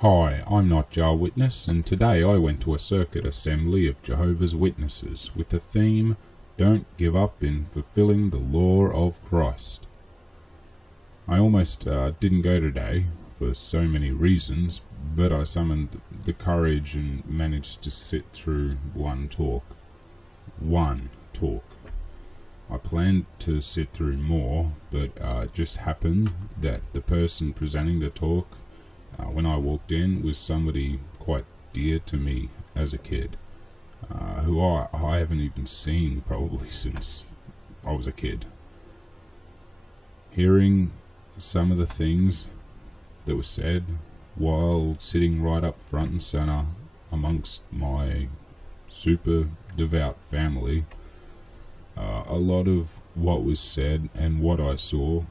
Hi, I'm not Jar Witness, and today I went to a circuit assembly of Jehovah's Witnesses with the theme, Don't Give Up in Fulfilling the Law of Christ. I almost didn't go today for so many reasons, but I summoned the courage and managed to sit through one talk. I planned to sit through more, but it just happened that the person presenting the talk when I walked in was somebody quite dear to me as a kid, who I haven't even seen probably since I was a kid. Hearing some of the things that were said while sitting right up front and center amongst my super devout family, a lot of what was said and what I saw,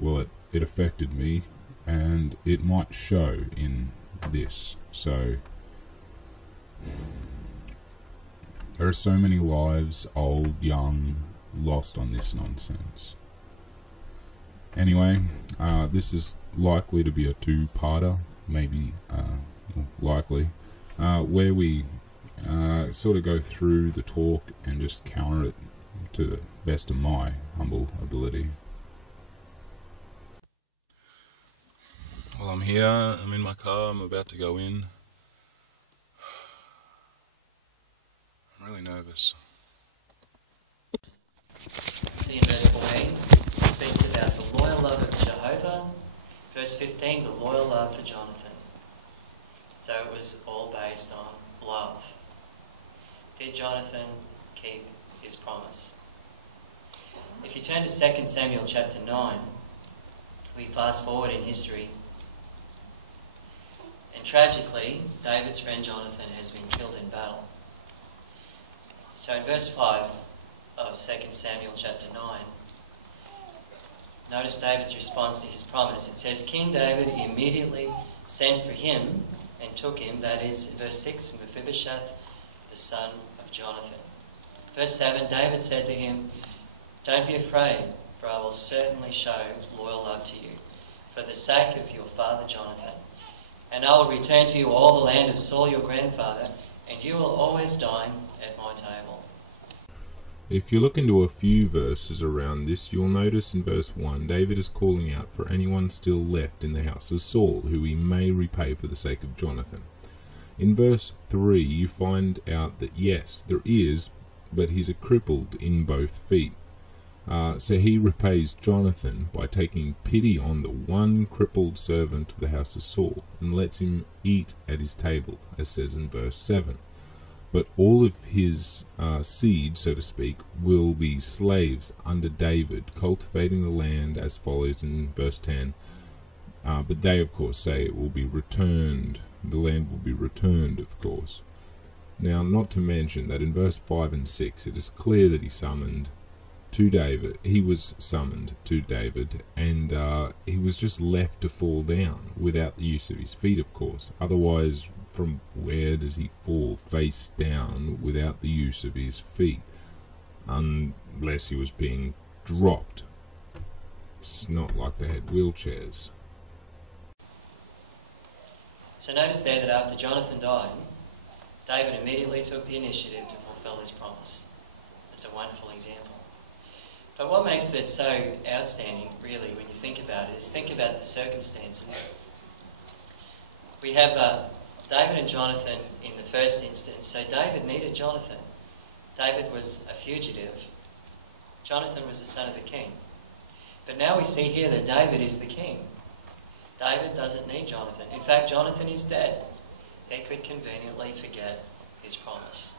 it affected me, and it might show in this. So there are so many lives, old, young, lost on this nonsense. Anyway, this is likely to be a two-parter, maybe likely, where we sort of go through the talk and just counter it to the best of my humble ability. Well, I'm here, I'm in my car, I'm about to go in. I'm really nervous. See in verse 14, it speaks about the loyal love of Jehovah. Verse 15, the loyal love for Jonathan. So it was all based on love. Did Jonathan keep his promise? If you turn to 2 Samuel chapter 9, we fast forward in history, and tragically, David's friend Jonathan has been killed in battle. So in verse 5 of 2 Samuel chapter 9, notice David's response to his promise. It says, King David immediately sent for him and took him, that is, verse 6, Mephibosheth, the son of Jonathan. Verse 7, David said to him, Don't be afraid, for I will certainly show loyal love to you, for the sake of your father Jonathan. And I will return to you all the land of Saul your grandfather, and you will always dine at my table. If you look into a few verses around this, you'll notice in verse 1, David is calling out for anyone still left in the house of Saul, who he may repay for the sake of Jonathan. In verse 3, you find out that yes, there is, but he's a crippled in both feet. So he repays Jonathan by taking pity on the one crippled servant of the house of Saul, and lets him eat at his table, as says in verse 7. But all of his seed, so to speak, will be slaves under David, cultivating the land as follows in verse 10. But they, of course, say it will be returned. The land will be returned, of course. Now, not to mention that in verse 5 and 6, it is clear that he was summoned to David, and he was just left to fall down without the use of his feet, of course. Otherwise, from where does he fall face down without the use of his feet? Unless he was being dropped. It's not like they had wheelchairs. So notice there that after Jonathan died, David immediately took the initiative to fulfill his promise. That's a wonderful example. But what makes that so outstanding, really, when you think about it, is think about the circumstances. We have David and Jonathan in the first instance. So David needed Jonathan. David was a fugitive. Jonathan was the son of the king. But now we see here that David is the king. David doesn't need Jonathan. In fact, Jonathan is dead. He could conveniently forget his promise.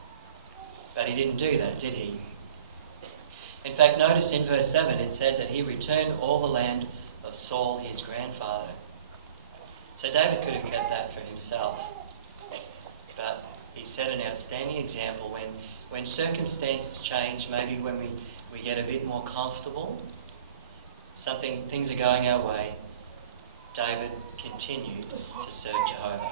But he didn't do that, did he? In fact, notice in verse 7 it said that he returned all the land of Saul his grandfather. So David could have kept that for himself. But he set an outstanding example when circumstances change, maybe when we get a bit more comfortable, things are going our way, David continued to serve Jehovah.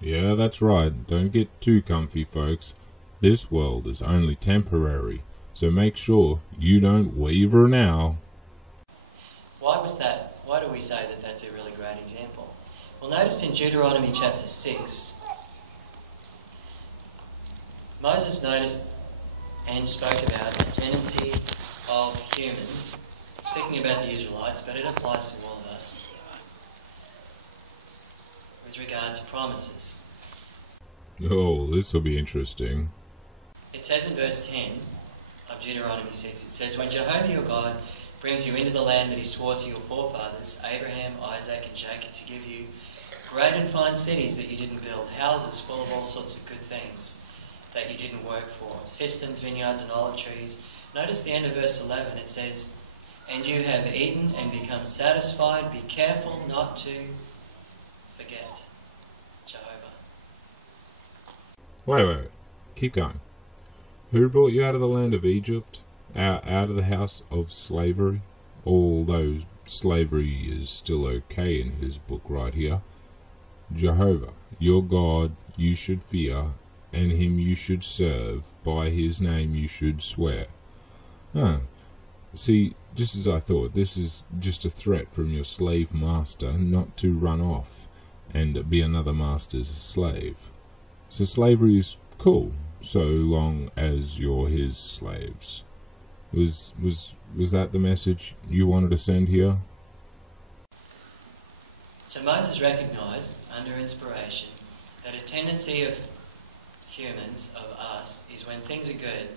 Yeah, that's right. Don't get too comfy, folks. This world is only temporary, so make sure you don't waver now. Why was that? Why do we say that that's a really great example? Well, notice in Deuteronomy chapter 6, Moses noticed and spoke about the tendency of humans, speaking about the Israelites, but it applies to all of us, with regard to promises. Oh, this will be interesting. It says in verse 10 of Deuteronomy 6, it says, "When Jehovah your God brings you into the land that he swore to your forefathers, Abraham, Isaac and Jacob, to give you great and fine cities that you didn't build, houses full of all sorts of good things that you didn't work for, cisterns, vineyards and olive trees." Notice the end of verse 11, it says, "And you have eaten and become satisfied, be careful not to forget Jehovah." Wait. Keep going. Who brought you out of the land of Egypt? Out of the house of slavery? Although slavery is still okay in his book right here. Jehovah, your God, you should fear, and him you should serve, by his name you should swear. See, just as I thought, this is just a threat from your slave master not to run off and be another master's slave. So slavery is cool, so long as you're his slaves. Was that the message you wanted to send here? So Moses recognised, under inspiration, that a tendency of humans, of us, is when things are good,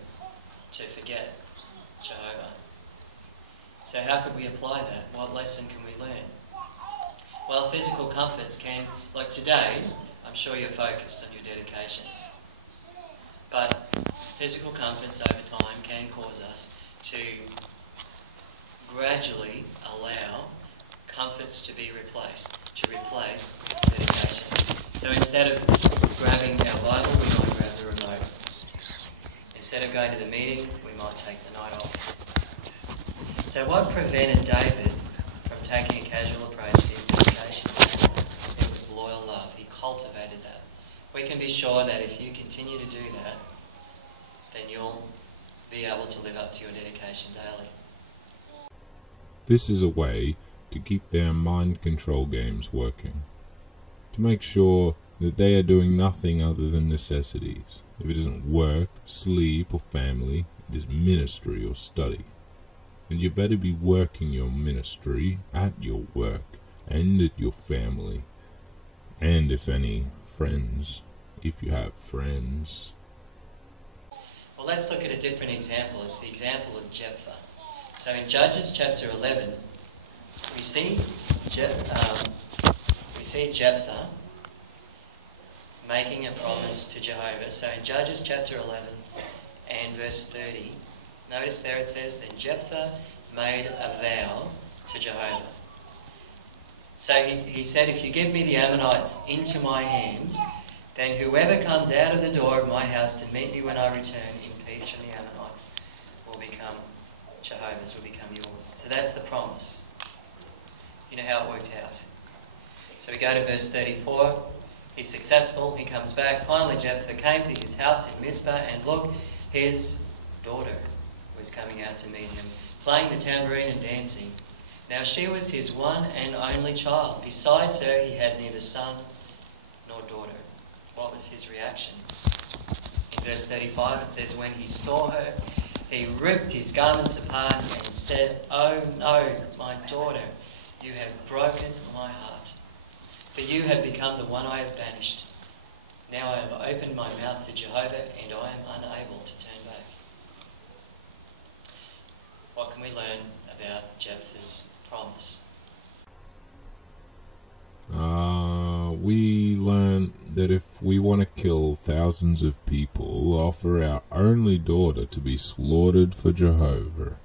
to forget Jehovah. So how could we apply that? What lesson can we learn? Well, physical comforts can, like today, I'm sure you're focused on your dedication. But physical comforts over time can cause us to gradually allow comforts to be replaced, to replace dedication. So instead of grabbing our Bible, we might grab the remote. Instead of going to the meeting, we might take the night off. So what prevented David from taking a casual approach to his dedication? It was loyal love. He cultivated that. We can be sure that if you continue to do that, then you'll be able to live up to your dedication daily. This is a way to keep their mind control games working, to make sure that they are doing nothing other than necessities. If it isn't work, sleep or family, it is ministry or study. And you better be working your ministry at your work and at your family, and if any, friends, if you have friends. Well, let's look at a different example. It's the example of Jephthah. So in Judges chapter 11, we see Jephthah making a promise to Jehovah. So in Judges chapter 11 and verse 30, notice there it says, "Then Jephthah made a vow to Jehovah." So he said, "If you give me the Ammonites into my hand, then whoever comes out of the door of my house to meet me when I return in peace from the Ammonites will become Jehovah's, will become yours." So that's the promise. You know how it worked out. So we go to verse 34. He's successful. He comes back. Finally, Jephthah came to his house in Mizpah, and look, his daughter was coming out to meet him, playing the tambourine and dancing. Now she was his one and only child. Besides her, he had neither son nor daughter. What was his reaction? In verse 35 it says, "When he saw her, he ripped his garments apart and said, 'Oh no, my daughter, you have broken my heart. For you have become the one I have banished. Now I have opened my mouth to Jehovah, and I am unable to turn back.'" What can we learn about Jephthah's promise? We learn that if we want to kill thousands of people, offer our only daughter to be slaughtered for Jehovah,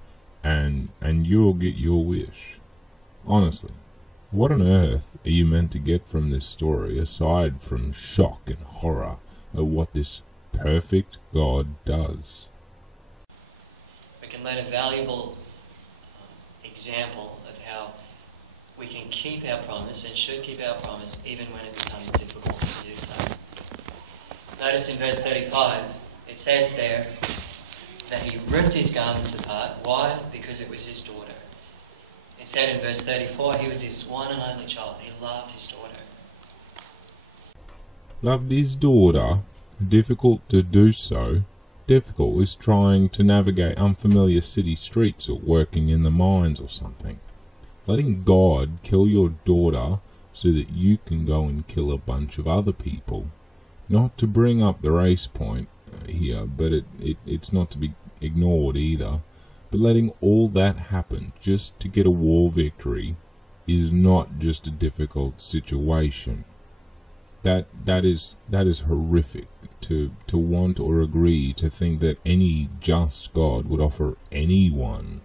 and you'll get your wish. Honestly, what on earth are you meant to get from this story aside from shock and horror at what this perfect God does? We can learn a valuable example of how we can keep our promise and should keep our promise even when it becomes difficult to do so. Notice in verse 35, it says there that he ripped his garments apart. Why? Because it was his daughter. It said in verse 34, he was his one and only child. He loved his daughter. loved his daughter, difficult to do so. Difficult was trying to navigate unfamiliar city streets or working in the mines or something. Letting God kill your daughter so that you can go and kill a bunch of other people. Not to bring up the race point here, but it's not to be ignored either. But letting all that happen just to get a war victory is not just a difficult situation. That is horrific to want or agree to think that any just God would offer anyone.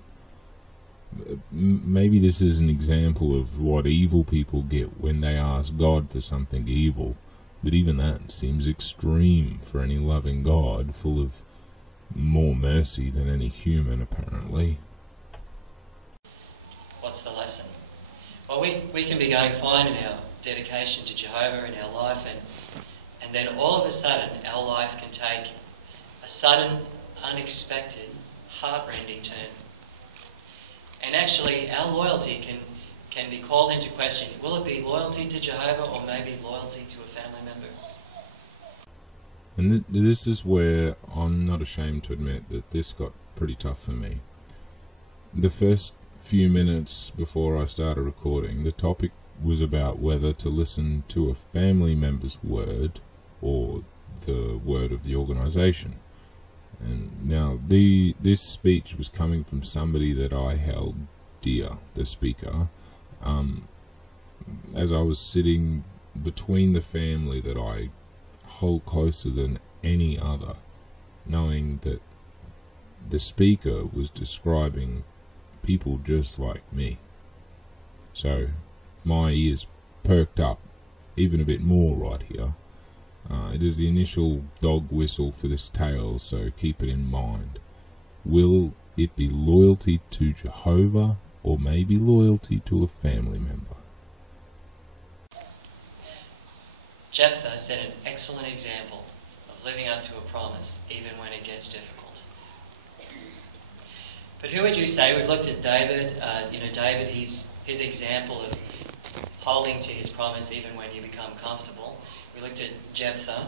Maybe this is an example of what evil people get when they ask God for something evil, but even that seems extreme for any loving God, full of more mercy than any human, apparently. What's the lesson? Well, we can be going fine in our dedication to Jehovah in our life, and then all of a sudden our life can take a sudden, unexpected, heart-rending turn. And actually our loyalty can be called into question. Will it be loyalty to Jehovah or maybe loyalty to a family member? And this is where I'm not ashamed to admit that this got pretty tough for me. The first few minutes before I started recording, the topic was about whether to listen to a family member's word or the word of the organisation. And now this speech was coming from somebody that I held dear, the speaker, as I was sitting between the family that I hold closer than any other, knowing that the speaker was describing people just like me. So my ears perked up even a bit more right here. It is the initial dog whistle for this tale, so keep it in mind. Will it be loyalty to Jehovah or maybe loyalty to a family member? Jephthah set an excellent example of living up to a promise even when it gets difficult. But who would you say? We've looked at David. David, his example of holding to his promise even when you become comfortable. We looked at Jephthah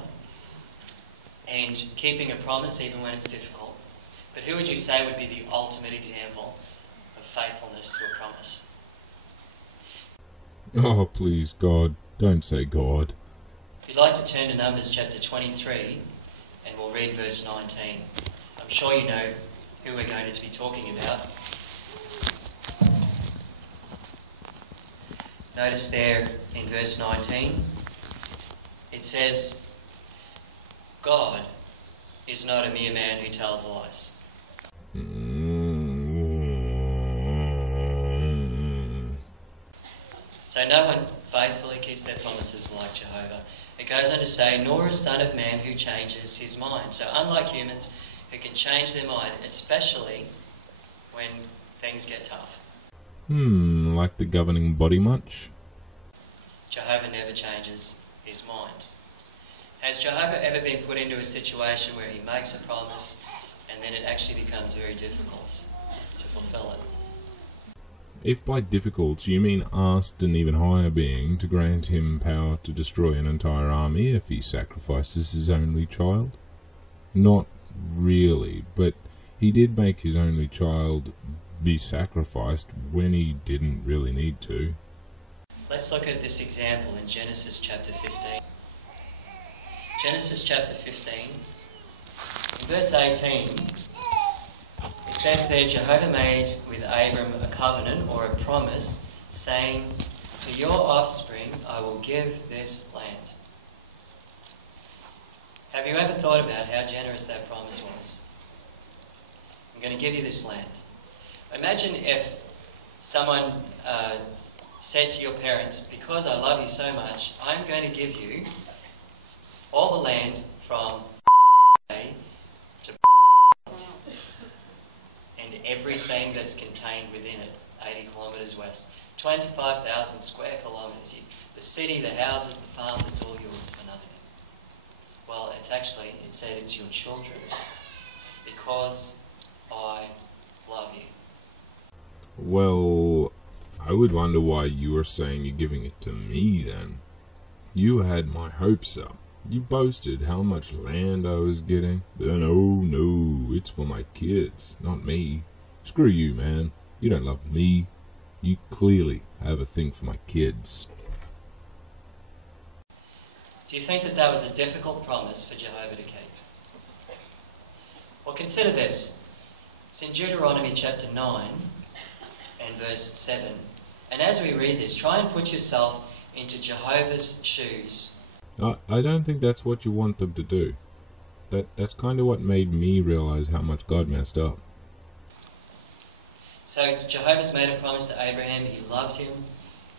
and keeping a promise even when it's difficult. But who would you say would be the ultimate example of faithfulness to a promise? Oh, please, God, don't say God. If you'd like to turn to Numbers chapter 23, and we'll read verse 19. I'm sure you know who we're going to be talking about. Notice there in verse 19, it says, God is not a mere man who tells lies. So no one faithfully keeps their promises like Jehovah. It goes on to say, nor a son of man who changes his mind. So unlike humans who can change their mind, especially when things get tough. Like the governing body much? Jehovah never changes his mind. Has Jehovah ever been put into a situation where he makes a promise and then it actually becomes very difficult to fulfill it? If by difficult you mean asked an even higher being to grant him power to destroy an entire army if he sacrifices his only child? Not really, but he did make his only child be sacrificed when he didn't really need to. Let's look at this example in Genesis chapter 15. Genesis chapter 15, in verse 18, it says there, Jehovah made with Abram a covenant or a promise, saying, to your offspring I will give this land. Have you ever thought about how generous that promise was? I'm going to give you this land. Imagine if someone said to your parents, because I love you so much, I'm going to give you all the land from A to and everything that's contained within it, 80 kilometres west, 25,000 square kilometres. The city, the houses, the farms, it's all yours for nothing. Well, it said it's your children because I love you. Well, I would wonder why you were saying you're giving it to me then. You had my hopes up. You boasted how much land I was getting, but then, oh no, it's for my kids, not me. Screw you, man. You don't love me. You clearly have a thing for my kids. Do you think that was a difficult promise for Jehovah to keep? Well, consider this. It's in Deuteronomy chapter 9 and verse 7. And as we read this, try and put yourself into Jehovah's shoes. I don't think that's what you want them to do. That's kind of what made me realize how much God messed up. So Jehovah's made a promise to Abraham. He loved him.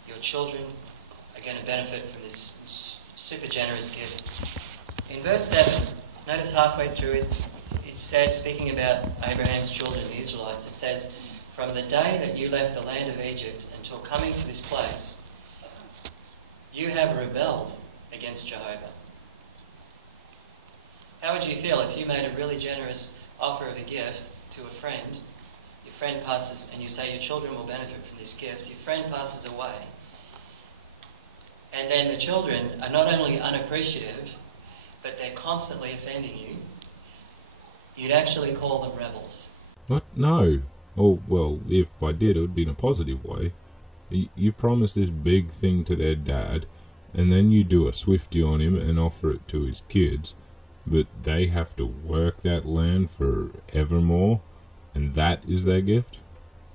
Your children are going to benefit from this super generous gift. In verse 7, notice halfway through it, it says, speaking about Abraham's children, the Israelites, it says, from the day that you left the land of Egypt until coming to this place, you have rebelled against Jehovah. How would you feel if you made a really generous offer of a gift to a friend? Your friend passes, and you say your children will benefit from this gift. Your friend passes away, and then the children are not only unappreciative, but they're constantly offending you. You'd actually call them rebels. What? No. Oh, well, if I did, it would be in a positive way. You promise this big thing to their dad, and then you do a swifty on him and offer it to his kids, but they have to work that land forevermore, and that is their gift?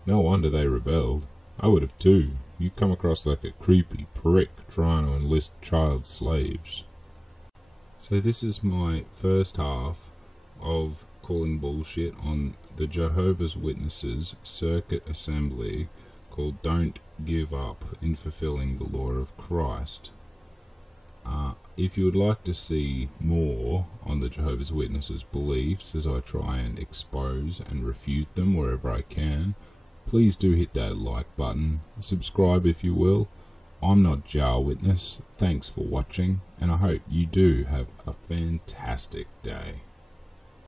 No wonder they rebelled. I would have too. You come across like a creepy prick trying to enlist child slaves. So this is my first half of calling bullshit on the Jehovah's Witnesses Circuit Assembly called Don't Give Up in Fulfilling the Law of Christ. If you would like to see more on the Jehovah's Witnesses beliefs as I try and expose and refute them wherever I can, please do hit that like button, subscribe if you will. I'm not Jar Witness, thanks for watching, and I hope you do have a fantastic day.